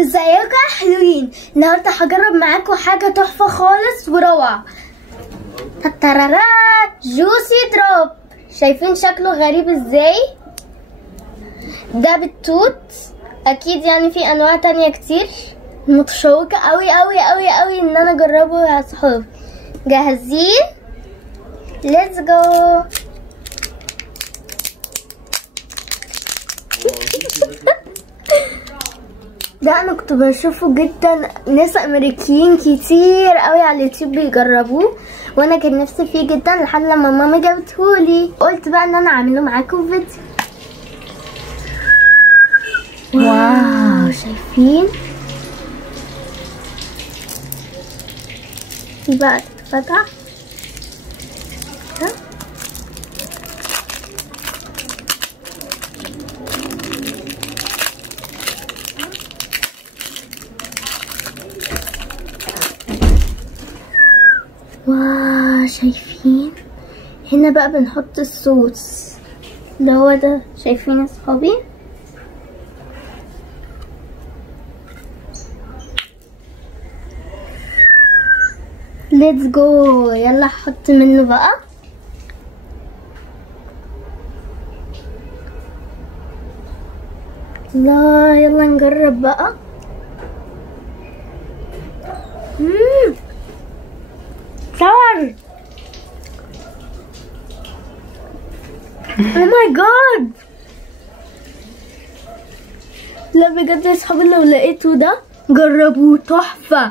ازيكم يا حلوين؟ النهارده هجرب معاكم حاجه تحفه خالص وروعه. تترارا جوسي دروب. شايفين شكله غريب ازاي؟ ده بالتوت. اكيد يعني في انواع تانية كتير. متشوقه قوي قوي قوي قوي ان انا اجربه يا صحاب. جاهزين؟ ليتس جو. ده انا كنت بشوفه جدا، ناس امريكيين كتير قوي على اليوتيوب بيجربوه، وانا كان نفسي فيه جدا لحد لما ماما جابتهولي. قلت بقى ان انا اعمله معاكم في فيديو. واو شايفين؟ دي بقى تتفتح. واو شايفين؟ هنا بقى بنحط الصوص اللي هو ده. شايفين يا صحابي؟ ليتس جو. يلا حط منه بقى. لا يلا نجرب بقى. صور. او ماي جاد. لا بجد يا صحابي لو لقيتوا ده جربوه، تحفة.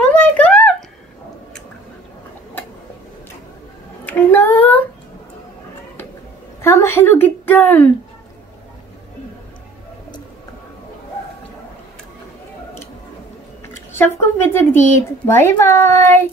او ماي جاد. الله طعمه حلو جدا. اشوفكم في فيديو جديد. باي باي.